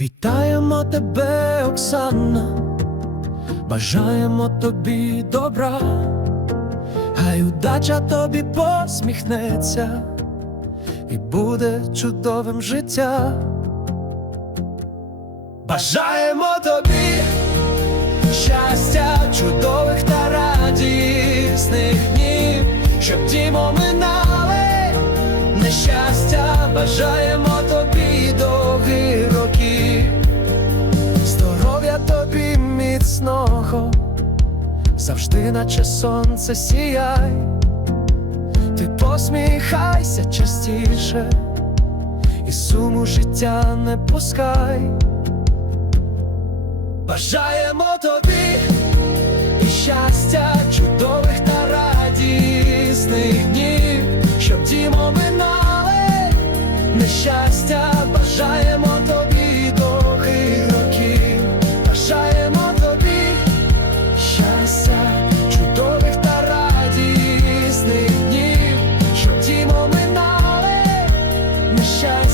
Вітаємо тебе, Оксана, бажаємо тобі добра, хай удача тобі посміхнеться і буде чудовим життя. Бажаємо тобі щастя, чудових та радісних днів, щоб дімо минали. Нещастя, бажаємо тобі завжди, наче сонце сіяй, ти посміхайся частіше, і суму життя не пускай, бажаємо тобі і щастя чудових та радісних днів, щоб дімо минали нещастя. show.